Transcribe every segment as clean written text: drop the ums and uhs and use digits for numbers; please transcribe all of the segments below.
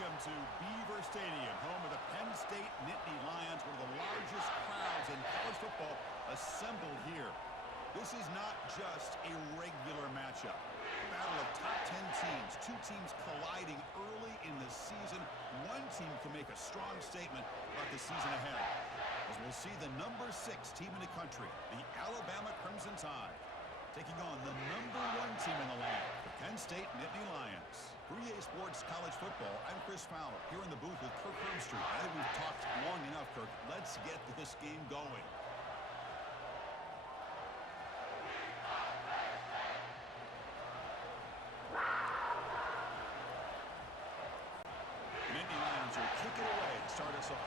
Welcome to Beaver Stadium, home of the Penn State Nittany Lions, one of the largest crowds in college football assembled here. This is not just a regular matchup. A battle of top 10 teams, two teams colliding early in the season. One team can make a strong statement about the season ahead, as we'll see the number 6 team in the country, the Alabama Crimson Tide, taking on the number 1 team in the land, the Penn State Nittany Lions. For EA Sports College Football, I'm Chris Fowler, here in the booth with Kirk Herbstreit. I think we've talked long enough, Kirk. Let's get this game going. The Nittany Lions will kick it away to start us off.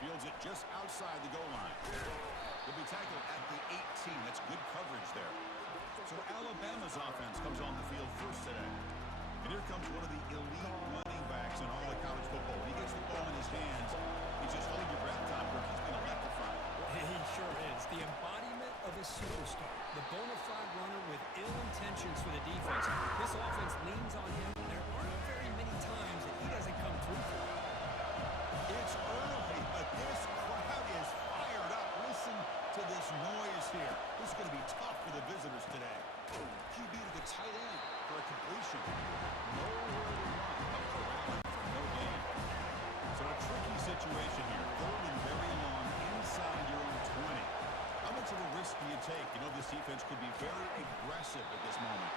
Fields it just outside the goal line. He'll be tackled at the 18. That's good coverage there. So Alabama's offense comes on the field first today. And here comes one of the elite running backs in all of college football. When he gets the ball in his hands, he's just hold your breath time, Kirk. He's been electrifying. He sure is. The embodiment of a superstar. The bona fide runner with ill intentions for the defense. This offense leans on him. There aren't very many times that he doesn't come through for it. It's early, but this crowd is fired up. Listen to this noise here. This is going to be tough for the visitors today. QB to the tight end for a completion. Nowhere to run, but corralling for no gain. So a tricky situation here. Third and very long inside your own 20. How much of a risk do you take? You know this defense could be very aggressive at this moment.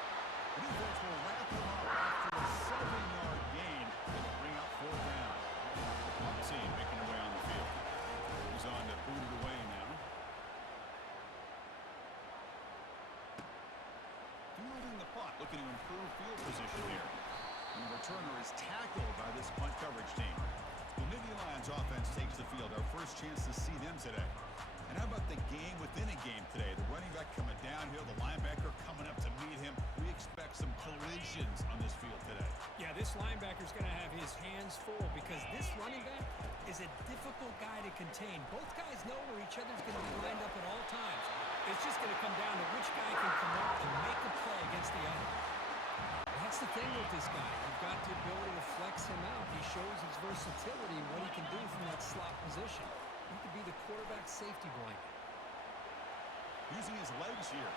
The defense will wrap them up after a 7-yard gain. It'll bring up 4th down. One team making their way on the field. He's on to boot it away now. Fielding the punt, looking to improve field position here. And the returner is tackled by this punt coverage team. The Nittany Lions offense takes the field. Our first chance to see them today. And how about the game within a game today? The running back coming downhill, the linebacker coming up to meet him. We expect some collisions on this field today. Yeah, this linebacker's going to have his hands full because this running back is a difficult guy to contain. Both guys know where each other's going to be lined up at all times. It's just going to come down to which guy can come up and make a play against the other. That's the thing with this guy. You've got the ability to flex him out. He shows his versatility and what he can do from that slot position. He could be the quarterback's safety blanket. Using his legs here.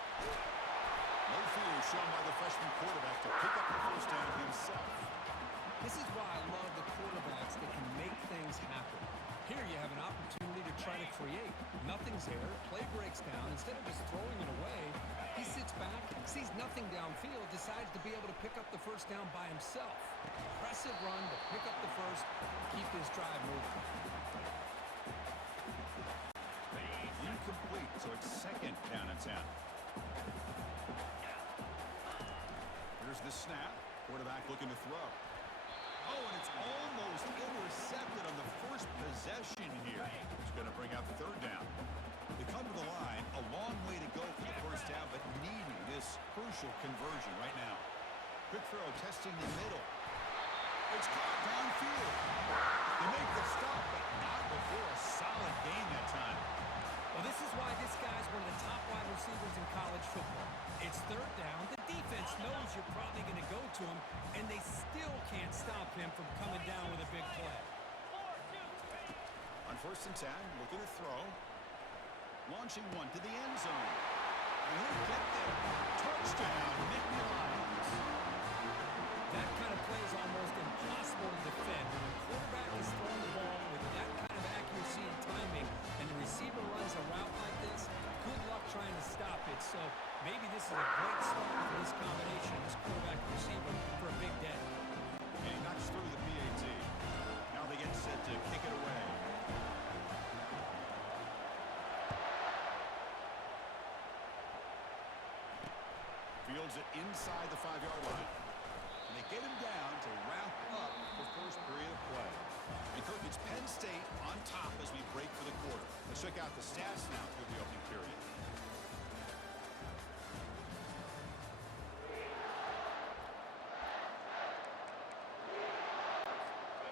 No fear shown by the freshman quarterback to pick up the first down himself. This is why I love the quarterbacks that can make things happen. Here you have an opportunity to try to create. Nothing's there. Play breaks down. Instead of just throwing it away, he sits back, sees nothing downfield, decides to be able to pick up the first down by himself. Impressive run to pick up the first, keep this drive moving. Incomplete, so it's 2nd down and 10. Here's the snap. Quarterback looking to throw. Oh, and it's almost intercepted on the first possession here. It's going to bring up 3rd down. They come to the line, a long way to go for the first down, but needing this crucial conversion right now. Quick throw, testing the middle. It's caught downfield. They make the stop, but not before a solid gain that time. Well, this is why this guy's one of the top wide receivers in college football. It's 3rd down. The defense knows you're probably going to go to him, and they still can't stop him from coming down with a big play. On 1st and 10, looking to throw. Launching one to the end zone. And he'll get there. Touchdown, Nittany Lions. That kind of play is almost impossible to defend. When a quarterback is throwing the ball with that kind of accuracy and timing, and the receiver runs a route like this, good luck trying to stop it. So maybe this is a great start for this combination, this quarterback and receiver, for a big day. And he knocks through the PAT. Now they get set to kick it away. Fields it inside the 5-yard line. And they get him down to wrap up the first period of play. And Kirk, it's Penn State on top as we break for the quarter. Let's check out the stats now through the opening period.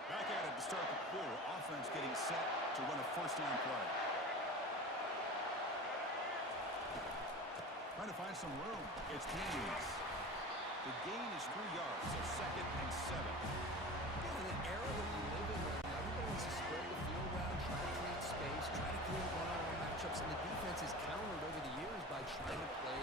Back at it to start the quarter. Offense getting set to run a first down play. Trying to find some room. It's Penn. The gain is 3 yards, so 2nd and 7. In the era that we live in right now, everybody wants to spread the field around, try to create space, try to create one-on-one matchups, and the defense is countered over the years by trying to play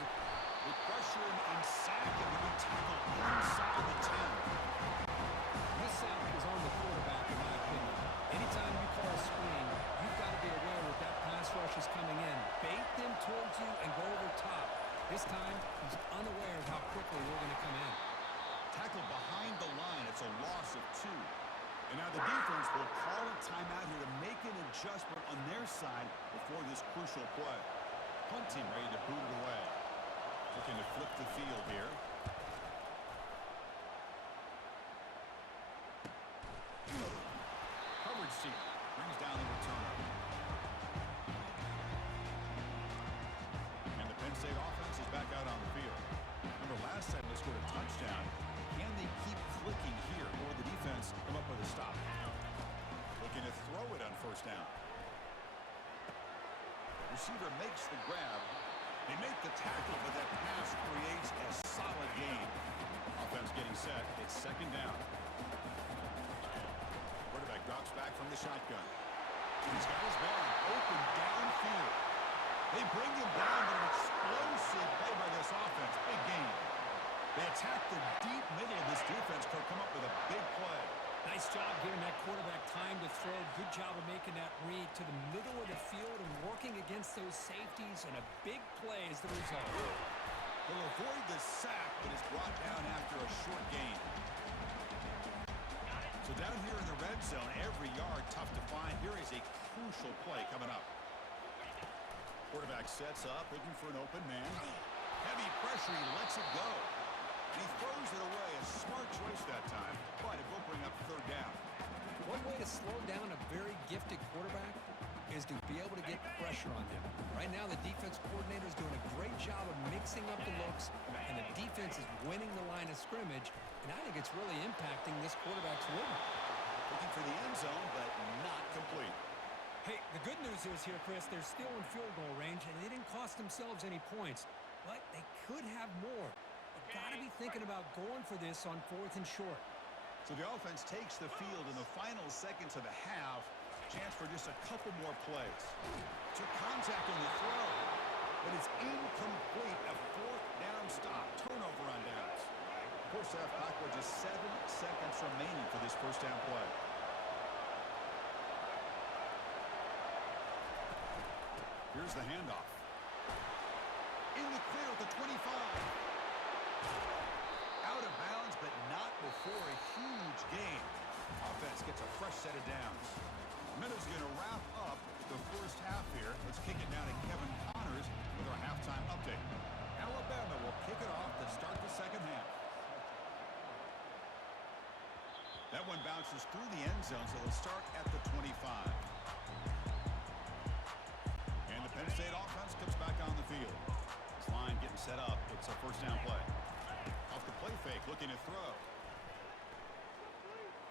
with pressure and sack, and the tackle inside the 10. This sack is on the quarterback, in my opinion. Anytime you call a screen, you've got to be aware that that pass rush is coming in. Bait them towards you and go over top. This time, he's unaware of how quickly they're going to come in. Tackled behind the line. It's a loss of 2. And now the defense will call a timeout here to make an adjustment on their side before this crucial play. Punt team ready to boot it away. Looking to flip the field here. Coverage team brings down the returner. And the Penn State offense is back out on the field. Remember last time they scored a touchdown. Can they keep clicking here, or the defense come up with a stop? Looking to throw it on 1st down. Receiver makes the grab. They make the tackle, but that pass creates a solid gain. Offense getting set. It's 2nd down. Quarterback drops back from the shotgun. He's got his man open downfield. They bring him down, but an explosive play by this offense. Big gain. They attack the deep middle of this defense to come up with a big play. Nice job giving that quarterback time to throw. Good job of making that read to the middle of the field and working against those safeties, and a big play is the result. They'll avoid the sack that is brought down after a short gain. So down here in the red zone, every yard tough to find. Here is a crucial play coming up. Quarterback sets up, looking for an open man. Heavy pressure, he lets it go. And he throws it away. A smart choice that time, but it will bring up 3rd down. One way to slow down a very gifted quarterback is to be able to get pressure on them. Right now, the defense coordinator is doing a great job of mixing up the looks, and the defense is winning the line of scrimmage, and I think it's really impacting this quarterback's rhythm. Looking for the end zone, but not complete. Hey, the good news is here, Chris, they're still in field goal range, and they didn't cost themselves any points, but they could have more. They've got to be thinking about going for this on 4th and short. So the offense takes the field in the final seconds of the half. Chance for just a couple more plays. Took contact on the throw, but it's incomplete. A 4th down stop. Turnover on downs. First half clock with just 7 seconds remaining for this 1st down play. Here's the handoff. In the clear at the 25. Out of bounds, but not before a huge gain. Offense gets a fresh set of downs. Minutes going to wrap up the 1st half here. Let's kick it down to Kevin Connors with our halftime update. Alabama will kick it off to start the 2nd half. That one bounces through the end zone, so they'll start at the 25. And the Penn State offense comes back on the field. This line getting set up. It's a 1st down play. Off the play fake, looking to throw.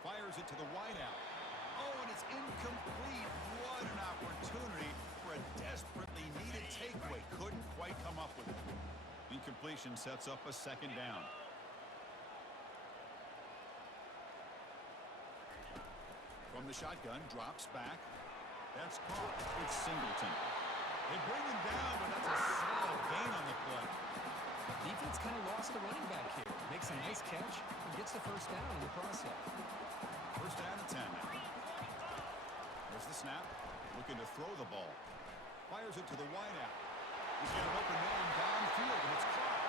Fires it to the wideout. Oh, and it's incomplete. What an opportunity for a desperately needed takeaway. Couldn't quite come up with it. Incompletion sets up a 2nd down. From the shotgun, drops back. That's caught. It's Singleton. They bring him down, but that's a solid gain on the play. Defense kind of lost the running back here. Makes a nice catch and gets the 1st down in the process. 1st down and 10 now. There's the snap. Looking to throw the ball. Fires it to the wideout. He's got an open man downfield, and it's caught.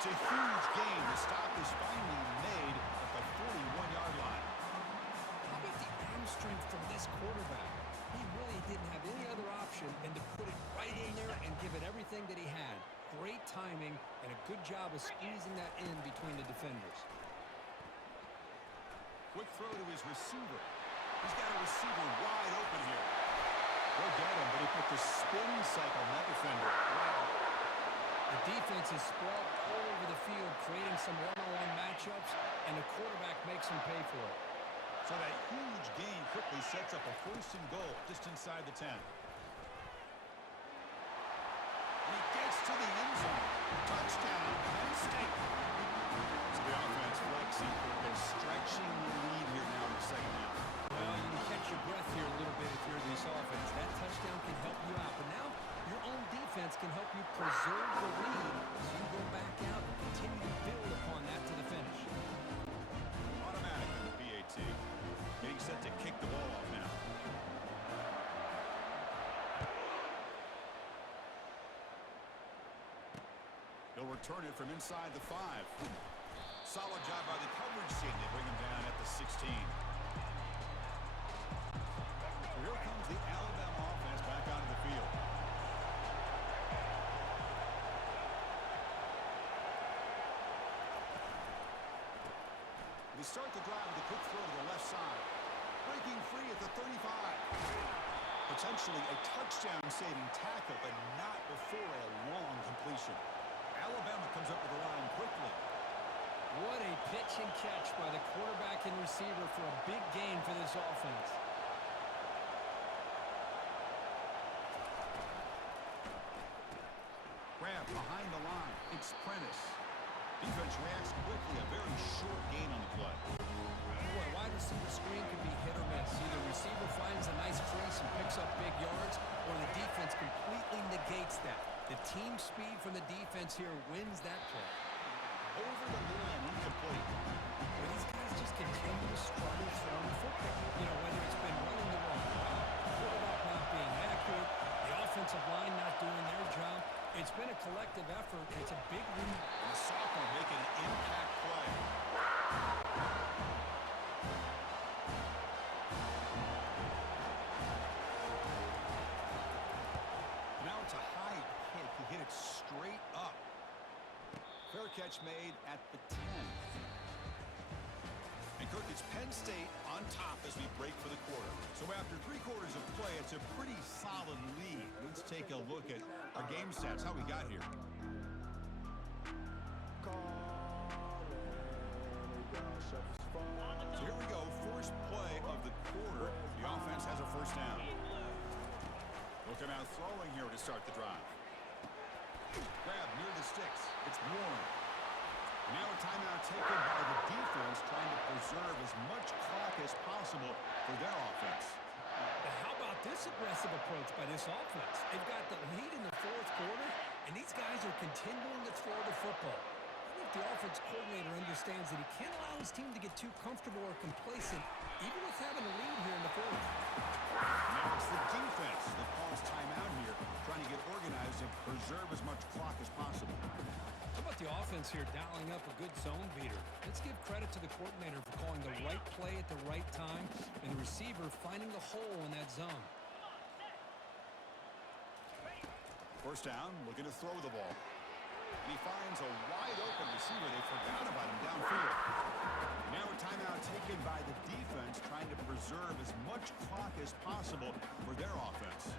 It's a huge gain. The stop is finally made at the 41-yard line. How about the arm strength from this quarterback? He really didn't have any other option than to put it right in there and give it everything that he had. Great timing and a good job of squeezing that in between the defenders. Quick throw to his receiver. He's got a receiver wide open here. Go get him, but he put the spin cycle on that defender. Wow. The defense is spread all over the field, creating some one-on-one matchups, and the quarterback makes him pay for it. So that huge gain quickly sets up a 1st and goal just inside the 10. And he gets to the end zone. can help you preserve the lead as you go back out and continue to build upon that to the finish. Automatic in the PAT. Getting set to kick the ball off now. He'll return it from inside the 5. Solid job by the coverage team. They bring him down at the 16. So here comes the Alabama offense back onto the field. They start the drive with a quick throw to the left side. Breaking free at the 35. Potentially a touchdown-saving tackle, but not before a long completion. Alabama comes up with the line quickly. What a pitch and catch by the quarterback and receiver for a big gain for this offense. Grab behind the line. It's Prentice. Defense reacts quickly. A very short gain on the play. Boy, wide receiver screen can be hit or miss. Either receiver finds a nice crease and picks up big yards, or the defense completely negates that. The team speed from the defense here wins that play. Over the middle and incomplete. But these guys just continue to struggle throwing the football. You know, whether it's been running the wrong route, quarterback not being accurate, the offensive line not doing their job. It's been a collective effort. It's a big lead. And the sophomore making an impact play. Now it's a high kick. He hit it straight up. Fair catch made at the 10. And Kirk, it's Penn State on top as we break for the quarter. So after 3 quarters of play, it's a pretty solid lead. Let's take a look at our game stats, how we got here. So here we go, first play of the quarter. The offense has a first down. Looking out throwing here to start the drive. Grab near the sticks. It's Warren. Now a timeout taken by the defense, trying to preserve as much clock as possible for their offense. Now, how about this aggressive approach by this offense? They've got the lead in the 4th quarter, and these guys are continuing to throw the football. I think the offense coordinator understands that he can't allow his team to get too comfortable or complacent, even with having a lead here in the 4th. Now it's the defense that calls timeout here, trying to get organized and preserve as much clock as possible. How about the offense here dialing up a good zone beater? Let's give credit to the coordinator for calling the right play at the right time and the receiver finding the hole in that zone. First down, looking to throw the ball. And he finds a wide open receiver. They forgot about him downfield. Now a timeout taken by the defense, trying to preserve as much clock as possible for their offense.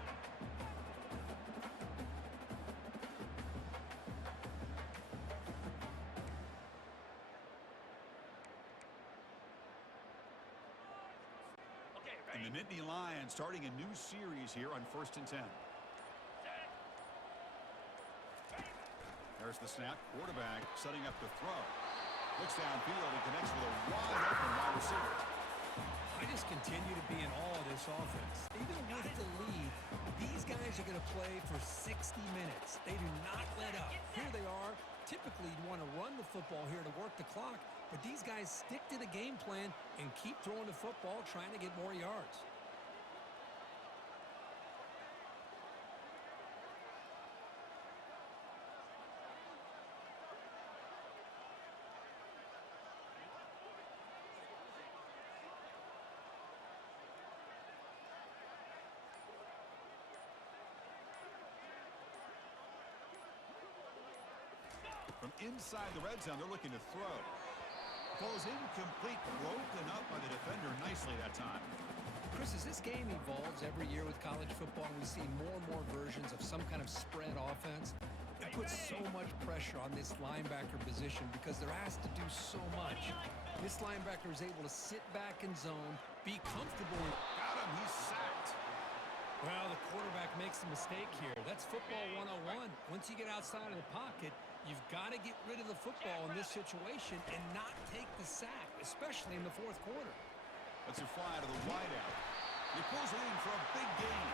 And the Nittany Lions starting a new series here on 1st and 10. There's the snap. Quarterback setting up the throw. Looks downfield and connects with a wide open wide receiver. I just continue to be in awe of this offense. Even with the lead, these guys are going to play for 60 minutes. They do not let up. Here they are. Typically, you want to run the football here to work the clock, but these guys stick to the game plan and keep throwing the football, trying to get more yards. From inside the red zone, they're looking to throw. Goes incomplete, broken up by the defender nicely that time. Chris, as this game evolves every year with college football, we see more and more versions of some kind of spread offense. It puts so much pressure on this linebacker position because they're asked to do so much. This linebacker is able to sit back in zone, be comfortable. Got him, he's sacked. Well, the quarterback makes a mistake here. That's football 101. Once you get outside of the pocket, you've got to get rid of the football in this situation and not take the sack, especially in the 4th quarter. Let's it fly to the wideout. He pulls it in for a big gain.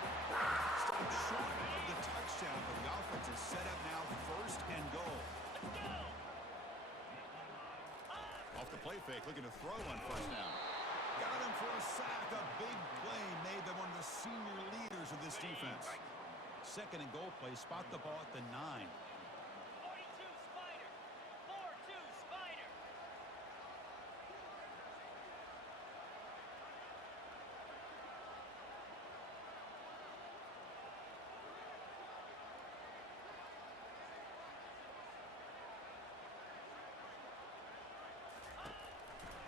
Stopped short of the touchdown, but the offense is set up now, first and goal. Off the play fake, looking to throw on first down. Got him for a sack. A big play made by one of the senior leaders of this defense. Second and goal play, spot the ball at the 9. 42 Spider. 4-2 Spider.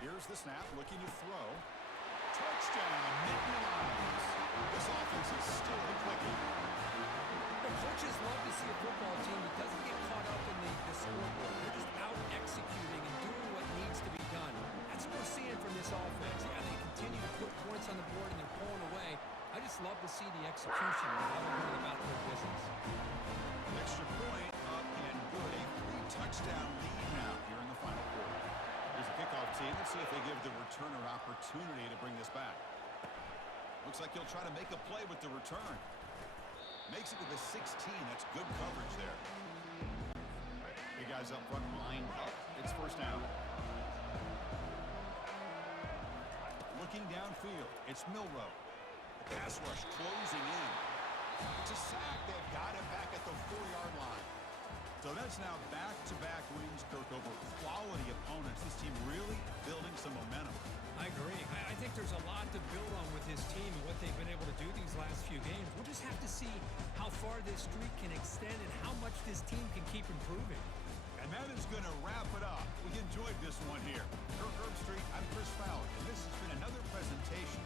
Here's the snap, looking to throw. Touchdown, Nittany Lions. This offense is still clicking. The coaches love to see a football team that doesn't get caught up in the scoreboard. They're just out executing and doing what needs to be done. That's what we're seeing from this offense. Yeah, they continue to put points on the board and they're pulling away. I just love to see the execution and how they're going about their business. Extra point up and good. A 3-touchdown lead now here in the final quarter. Here's a kickoff team. Let's see if they give the returner an opportunity to bring this back. Looks like he'll try to make a play with the return. Makes it to the 16. That's good coverage there. Big guys up front lined up. It's first down. Looking downfield. It's Milrow. The pass rush closing in. It's a sack. They've got it back at the 4-yard line. So that's now back-to-back wins, Kirk, over quality opponents. This team really building some momentum. I agree. I think there's a lot to build on with his team and what they've been able to do these last few games. We'll just have to see how far this streak can extend and how much this team can keep improving. And that is going to wrap it up. We enjoyed this one here. Kirk Herbstreit, I'm Chris Fowler, and this has been another presentation